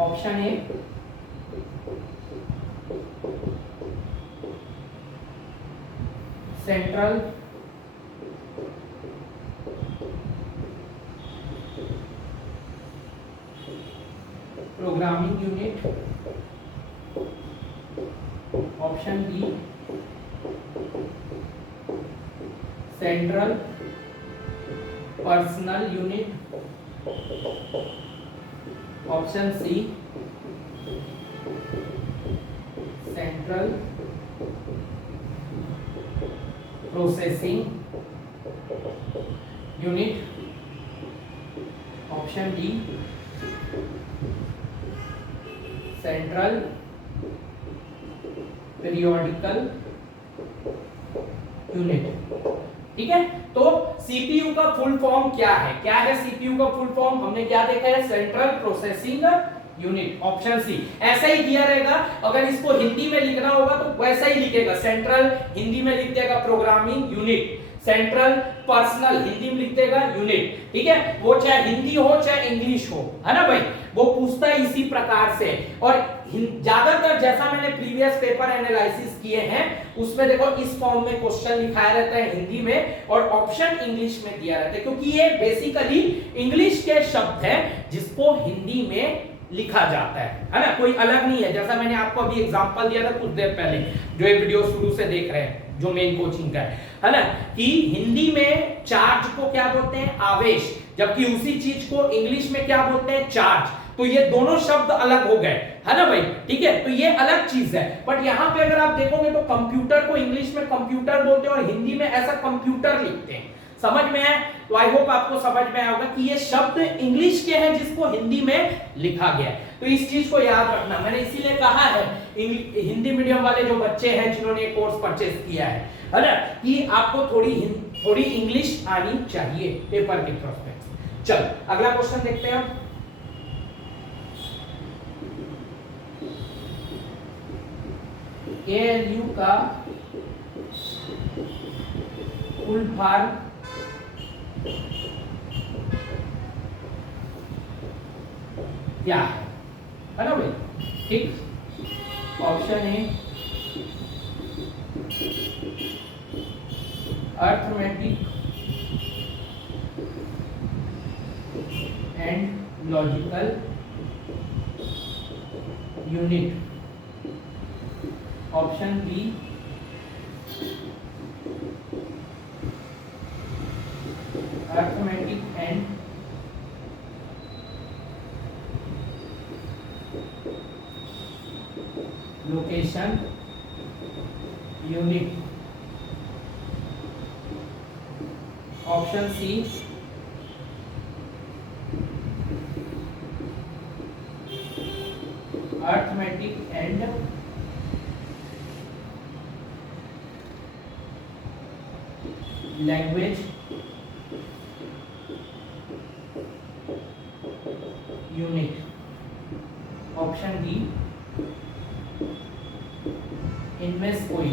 Option A central programming unit, option B central personal unit, option C central processing unit, option D central periodical unit. ठीक है, तो CPU का full form क्या है? क्या है सीपीयू का फुल फॉर्म? हमने क्या देखा है? Central processing unit, option C. ऐसा ही दिया रहेगा, अगर इसको हिंदी में लिखना होगा तो वैसा ही लिखेगा, सेंट्रल हिंदी में लिख देगा programming unit, central personal Hindi में लिख देगा यूनिट। ठीक है, वो चाहे हिंदी हो चाहे इंग्लिश हो, है ना भाई, वो पूछता है इसी प्रकार से। और ज्यादातर जैसा मैंने प्रीवियस पेपर एनालिसिस किए हैं उसमें देखो इस फॉर्म में क्वेश्चन लिखाया रहता है हिंदी में और ऑप्शन इंग्लिश में दिया रहता है, क्योंकि ये बेसिकली इंग्लिश के शब्द हैं जिसको हिंदी में लिखा जाता है ना, कोई अलग नहीं है। जैसा मैंने आपको अभी एग्जांपल दिया था कुछ देर पहले, जो ये वीडियो शुरू से देख रहे हैं, जो मेन कोचिंग का है ना, कि हिंदी में चार्ज को क्या बोलते हैं? आवेश, जबकि उसी चीज को इंग्लिश में क्या बोलते हैं? चार्ज। तो ये दोनों शब्द अलग हो गए, है ना भाई, ठीक है, तो ये अलग चीज है। बट यहाँ पे अगर आप देखोगे तो कंप्यूटर को इंग्लिश में कंप्यूटर बोलते हैं और हिंदी में ऐसा कंप्यूटर लिखते हैं। समझ में है? तो आई होप आपको समझ में आया होगा कि ये शब्द इंग्लिश के हैं जिसको हिंदी में लिखा गया है। तो इस चीज को याद रखना, मैंने इसीलिए कहा है हिंदी मीडियम वाले जो बच्चे हैं जिन्होंने कोर्स परचेज किया है ना, कि आपको थोड़ी इंग्लिश आनी चाहिए पेपर के प्रोस्पेक्ट। चल अगला क्वेश्चन देखते हैं। एएलयू का फुल फॉर्म क्या है ना भाई? ठीक, option A arithmetic and logical unit, option B arithmetic and location unit, option C arithmetic and language unit, option D इनमें से कोई।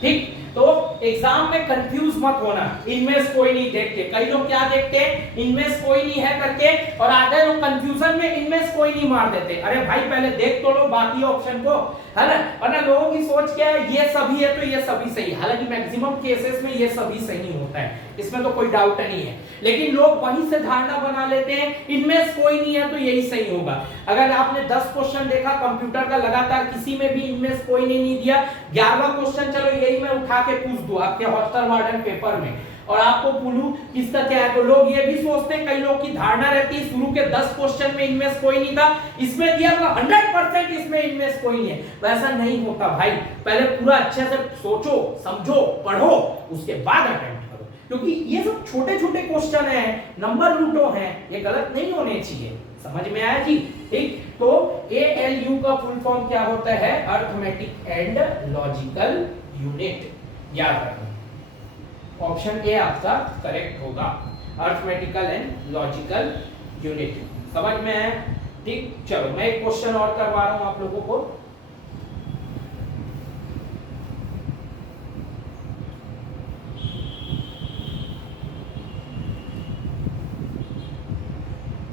ठीक, तो एग्जाम में कंफ्यूज मत होना, इनमें से कोई नहीं देखते। कई लोग क्या देखते हैं, इनमें से कोई नहीं है करके, और आधे लोग कंफ्यूजन में इनमें से कोई नहीं मार देते। अरे भाई पहले देख तो लो बाकी ऑप्शन को, है ना, वरना लोगों की सोच क्या है, ये सभी है तो ये सभी सही है। हालांकि मैक्सिमम केसेस में ये सभी सही होता है, इसमें तो कोई डाउट नहीं है, लेकिन लोग वहीं से धारणा बना लेते हैं इनमें से कोई नहीं है तो यही सही होगा। अगर आपने 10 क्वेश्चन देखा कंप्यूटर का लगातार, किसी में भी इनमें से कोई नहीं दिया, 11वां क्वेश्चन चलो यही मैं उठा के पूछ दूं आपके हॉस्टल वार्डन पेपर में और आपको बोलूं किसका क्या है, तो लोग ये भी सोचते हैं, कई लोग की धारणा रहती है शुरू के 10 क्वेश्चन में इनमें से कोई नहीं था, इसमें दिया तो 100% इसमें इनमें से कोई नहीं है। वैसा नहीं होता भाई, पहले पूरा अच्छे से सोचो, समझो, पढ़ो, उसके बाद अटेम्प्ट करो, क्योंकि ये सब छोटे छोटे क्वेश्चन है, नंबर लूटो हैं, ये गलत नहीं होने चाहिए। समझ में आया जी? ठीक, तो एएलयू का फुल फॉर्म क्या होता है? अर्थमेटिक एंड लॉजिकल यूनिट, याद रखना। ऑप्शन ए आपका करेक्ट होगा, अर्थमेटिकल एंड लॉजिकल यूनिट। समझ में है? ठीक, चलो मैं एक क्वेश्चन और करवा रहा हूं आप लोगों को।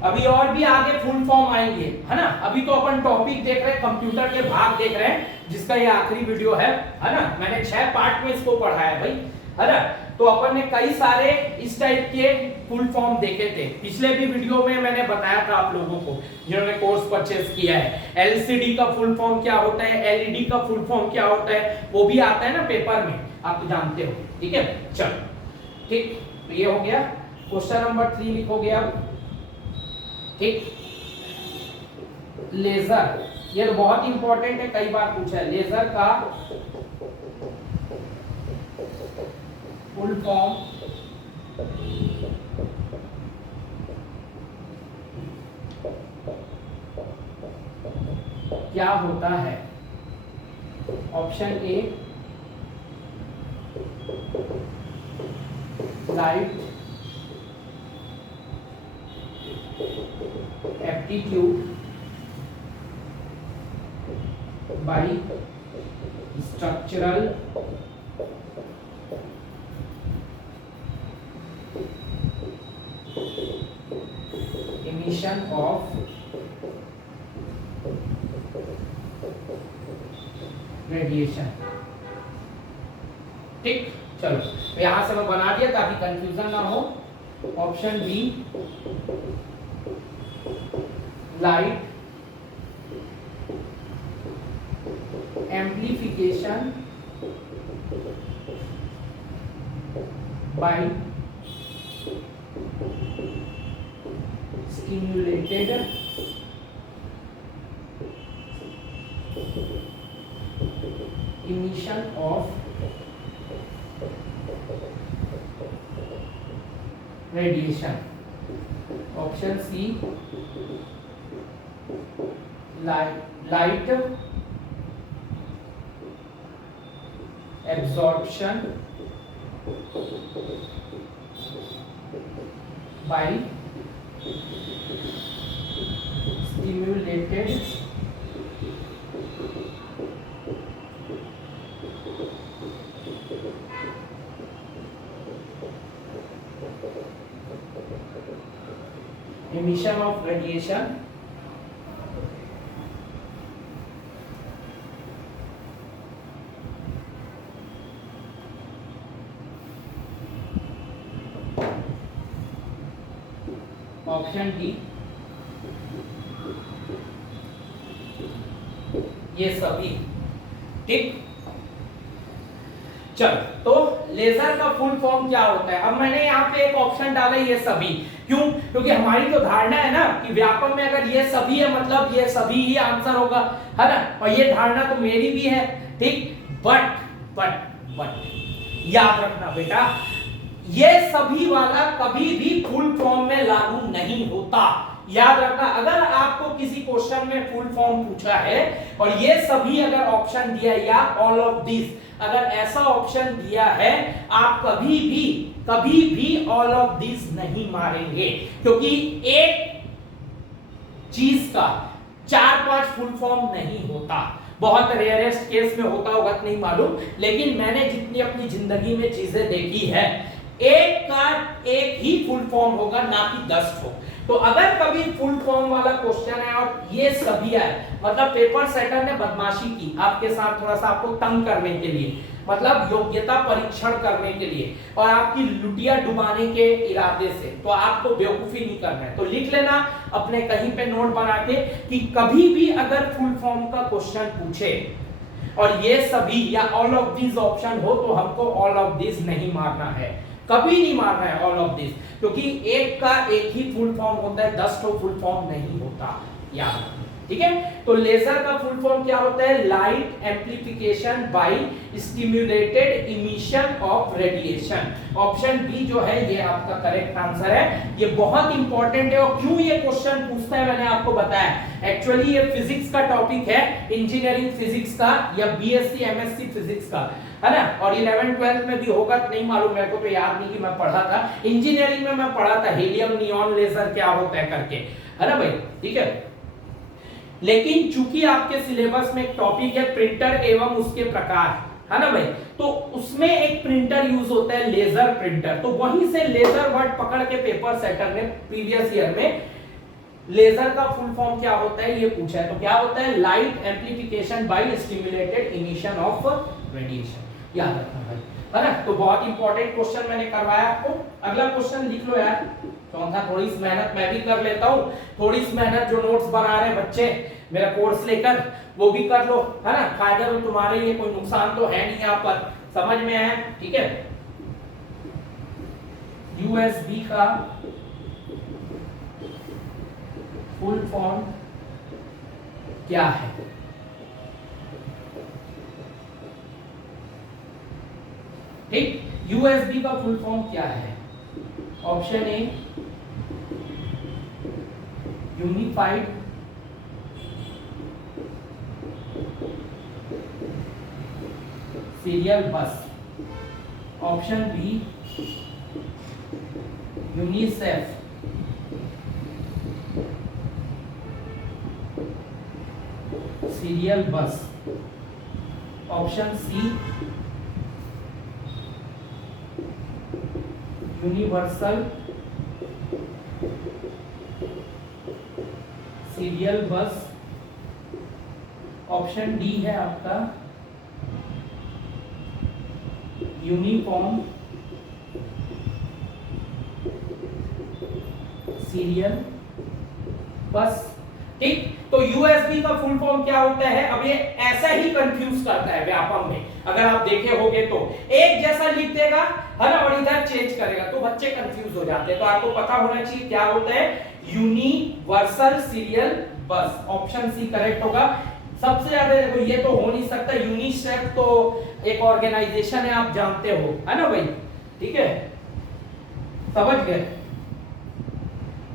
अभी और भी आगे फुल फॉर्म आएंगे, है ना। अभी तो अपन टॉपिक देख रहे हैं, कंप्यूटर के भाग देख रहे हैं, जिसका ये आखिरी वीडियो है ना। मैंने 6 पार्ट में इसको पढ़ाया है भाई, है ना। तो अपन ने कई सारे इस टाइप के फुल फॉर्म देखे थे। पिछले भी वीडियो में मैंने बताया था आप लोगों को जिन्होंने कोर्स परचेज किया है, एलसीडी का फुल फॉर्म क्या होता है, एलईडी का फुल फॉर्म क्या होता है, वो भी आता है ना पेपर में, आप तो जानते हो। ठीक है, चलो ठीक, तो ये हो गया। क्वेश्चन नंबर 3 लिखोगे अब, ठीक। लेजर, ये तो बहुत इंपॉर्टेंट है, कई बार पूछा है। लेजर का फुल फॉर्म क्या होता है? Option A light aptitude by structural emission of radiation. ठीक, चलो तो यहां से मैं बना दिया ताकि कंफ्यूजन ना हो। Option B light amplification by stimulated emission of radiation। Option C light absorption by stimulated emission of radiation। Option D ये सभी। ठीक, चल तो लेजर का फुल फॉर्म क्या होता है? अब मैंने यहाँ पे एक ऑप्शन डाला ये सभी, क्यों? क्योंकि हमारी तो धारणा है ना कि व्यापक में अगर ये सभी है मतलब ये सभी ही आंसर होगा, है ना। और ये धारणा तो मेरी भी है, ठीक। बट याद रखना बेटा, ये सभी वाला कभी भी फुल फॉर्म में लागू नहीं होता। याद रखना, अगर आपको किसी क्वेश्चन में फुल फॉर्म पूछा है और ये सभी अगर ऑप्शन दिया या ऑल ऑफ दिस अगर ऐसा ऑप्शन दिया है, आप कभी भी ऑल ऑफ दिस नहीं मारेंगे, क्योंकि एक चीज का 4-5 फुल फॉर्म नहीं होता। बहुत रेयरेस्ट केस में होता होगा नहीं मालूम, लेकिन मैंने जितनी अपनी जिंदगी में चीजें देखी है, एक का एक ही फुल फॉर्म होगा, ना कि 10 हो। तो अगर कभी फुल फॉर्म वाला क्वेश्चन है और ये सभी है, मतलब पेपर सेटर ने बदमाशी की आपके साथ, थोड़ा सा आपको तंग करने के लिए, मतलब योग्यता परीक्षण करने के लिए और आपकी लुटिया डुबाने के इरादे से, तो आपको बेवकूफी नहीं करना है। तो लिख लेना अपने कहीं पे नोट बना के कि कभी भी अगर फुल फॉर्म का क्वेश्चन पूछे और ये सभी या ऑल ऑफ दिस ऑप्शन हो, तो हमको ऑल ऑफ दिस नहीं मारना है, कभी नहीं मारना है ऑल ऑफ दिस, क्योंकि एक का एक ही फुल फॉर्म होता है, 10 तो फुल फॉर्म नहीं होता, याद। ठीक है, तो लेजर का फुल फॉर्म क्या होता है? Light amplification by stimulated emission of radiation. Option B जो है ये आपका करेक्ट आंसर है। ये बहुत इंपॉर्टेंट है और क्यों ये क्वेश्चन पूछता है मैंने आपको बताया। एक्चुअली ये फिजिक्स का टॉपिक है, इंजीनियरिंग फिजिक्स का या बीएससी एमएससी फिजिक्स का, है ना। और 11th-12th में भी होगा नहीं मालूम, मेरे को तो याद नहीं कि मैं पढ़ा था। इंजीनियरिंग में मैं पढ़ा था हीलियम नियॉन लेजर क्या होता है करके, है ना भाई। ठीक है, लेकिन चूंकि आपके सिलेबस में एक टॉपिक है प्रिंटर एवं उसके प्रकार, है ना भाई, तो उसमें एक प्रिंटर यूज होता है लेजर प्रिंटर। तो वहीं से लेजर वर्ड पकड़ के पेपर सेटर ने प्रीवियस ईयर में लेजर का फुल फॉर्म क्या होता है ये पूछा है, तो क्या होता है, light amplification by stimulated emission of radiation. याद रखना भाई, है ना। तो बहुत इंपॉर्टेंट क्वेश्चन मैंने करवाया आपको। अगला क्वेश्चन लिख लो यार, चौथा। थोड़ी सी मेहनत मैं भी कर लेता हूँ, थोड़ी सी मेहनत जो नोट्स बना रहे हैं बच्चे मेरा कोर्स लेकर वो भी कर लो, है ना। फायदा तो तुम्हारे लिए, कोई नुकसान तो है नहीं यहाँ पर, समझ में आया, ठीक है। यूएसबी का फुल फॉर्म क्या है? ठीक, यूएसबी का फुल फॉर्म क्या है? Option A unified serial bus, option B UNICEF serial bus, option C universal serial bus, option D है आपका यूनिफॉर्म सीरियल बस। ठीक, तो यूएसबी का फुल फॉर्म क्या होता है? अब ये ऐसा ही कंफ्यूज करता है व्यापम में, अगर आप देखे होगे तो एक जैसा लिख देगा, है ना, और इधर चेंज करेगा तो बच्चे कंफ्यूज हो जाते हैं। तो आपको पता होना चाहिए क्या होता है, universal serial bus, option C correct होगा। सबसे ज्यादा देखो, ये तो हो नहीं सकता, यूनिसेफ तो एक ऑर्गेनाइजेशन है, आप जानते हो, है ना भाई, ठीक है, समझ गए।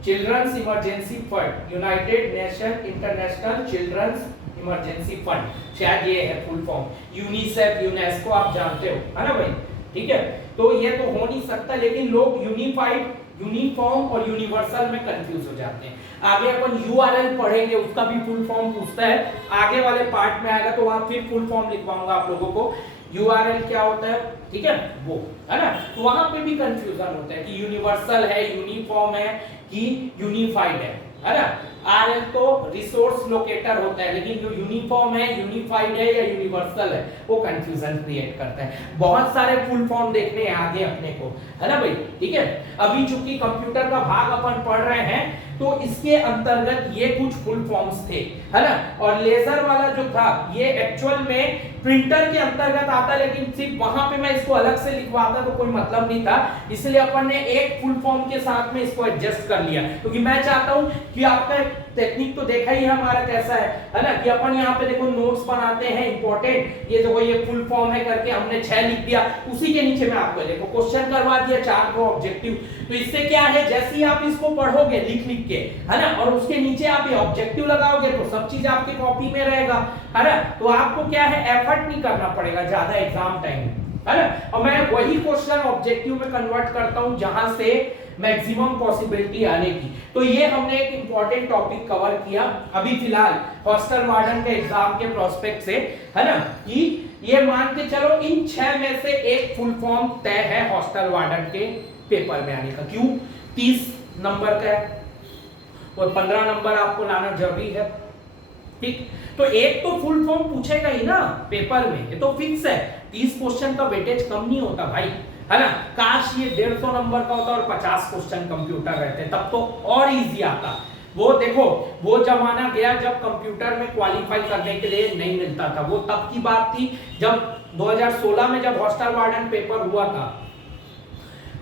Children's emergency fund, United Nation International Children's emergency Fund, शायद ये है फुल फॉर्म। यूनिसेफ, यूनेस्को आप जानते हो, है ना भाई, ठीक है। तो ये तो हो नहीं सकता, लेकिन लोग यूनिफाइड, यूनिफॉर्म और यूनिवर्सल में कंफ्यूज हो जाते हैं। आगे अपन यूआरएल पढ़ेंगे, उसका भी फुल फॉर्म पूछता है, आगे वाले पार्ट में आएगा तो वहां फिर फुल फॉर्म लिखवाऊंगा आप लोगों को, यूआरएल क्या होता है, ठीक है, वो, है ना। तो वहां पे भी कंफ्यूजन होता है कि यूनिवर्सल है, यूनिफॉर्म है कि यूनिफाइड है ना। आरएल तो रिसोर्स लोकेटर होता है, लेकिन जो यूनिफॉर्म है, यूनिफाइड है या यूनिवर्सल है, वो कंफ्यूजन क्रिएट करता है। बहुत सारे फुल फॉर्म देखने हैं आगे अपने को, है ना भाई, ठीक है। अभी चूंकि कंप्यूटर का भाग अपन पढ़ रहे हैं तो इसके अंतर्गत ये कुछ फुल फॉर्म्स थे, है ना। और लेजर वाला जो था ये एक्चुअल में प्रिंटर के अंतर्गत आता, लेकिन सिर्फ वहां पे मैं इसको अलग से लिखवाता तो कोई मतलब नहीं था, इसलिए अपन ने एक फुल फॉर्म के साथ में इसको एडजस्ट कर लिया, क्योंकि मैं चाहता हूं कि आपका टेक्निक तो देखा ही हमारा कैसा है ना, कि अपन यहाँ पे देखो नोट्स बनाते हैं इंपॉर्टेंट, ये देखो ये फुल फॉर्म है करके हमने 6 लिख दिया, उसी के नीचे में आपको देखो क्वेश्चन करवा दिया 4 को ऑब्जेक्टिव। तो इससे क्या है, जैसे ही आप इसको पढ़ोगे लिख लिख के, है ना, और उसके नीचे आप ये ऑब्जेक्टिव लगाओगे तो सब चीज आपके कॉपी में रहेगा, है ना। तो आपको क्या है, एफर्ट नहीं करना पड़ेगा ज्यादा एग्जाम टाइम, है ना। और मैं वही क्वेश्चन ऑब्जेक्टिव में कन्वर्ट करता हूं जहां से मैक्सिमम पॉसिबिलिटी आने की। तो ये हमने एक इंपॉर्टेंट टॉपिक कवर किया अभी फिलहाल हॉस्टल वार्डन के एग्जाम के प्रोस्पेक्ट से, है ना, कि ये मान के चलो इन 6 में से एक फुल फॉर्म तय है हॉस्टल वार्डन के पेपर में आने का। क्यों? 30 नंबर का है और 15 नंबर आपको लाना जरूरी है, ठीक। तो एक तो फुल फॉर्म पूछेगा ही ना पेपर में, ये तो फिक्स है। 30 क्वेश्चन का वेटेज कम नहीं होता भाई, है ना। काश ये 150 नंबर का होता और 50 क्वेश्चन कंप्यूटर रहते, तब तो और इजी आता। वो देखो, वो जमाना गया जब कंप्यूटर में क्वालिफाई करने के लिए नहीं मिलता था, वो तब की बात थी जब 2016 में जब हॉस्टल वार्डन पेपर हुआ था,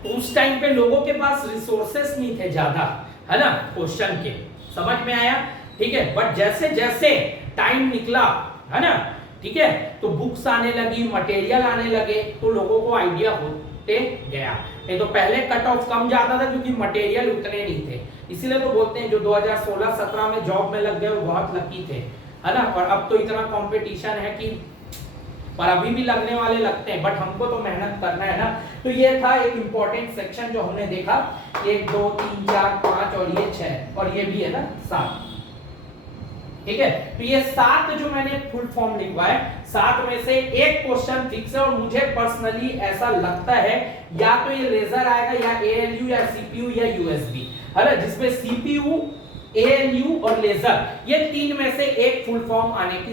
तो उस टाइम पे लोगों के पास रिसोर्सेस नहीं थे ज्यादा, है ना, क्वेश्चन के, समझ में आया, ठीक है। बट जैसे जैसे टाइम निकला, है ना, ठीक है, तो बुक्स आने लगी, मटेरियल आने लगे, तो लोगों को आइडिया होते गया। नहीं तो पहले कट ऑफ कम जाता था क्योंकि मटेरियल उतने नहीं थे, इसीलिए तो बोलते हैं जो 2016-17 में जॉब में लग गए वो बहुत लकी थे, है ना। और अब तो इतना कंपटीशन है कि, पर अभी भी लगने वाले लगते हैं, बट हमको तो मेहनत करना है ना। तो ये था एक इंपॉर्टेंट सेक्शन जो हमने देखा, 1 2 3 4 5 और ये 6 और ये भी है ना 7, ठीक है। तो ये 7 जो मैंने फुल फॉर्म लिखवाए, 7 में से एक क्वेश्चन फिक्स है, और मुझे पर्सनली ऐसा लगता है या तो ये लेजर आएगा या एएलयू या सीपीयू या यूएसबी, है ना, जिसमें सीपीयू एएलयू और लेजर, ये तीन में से एक फुल फॉर्म आने की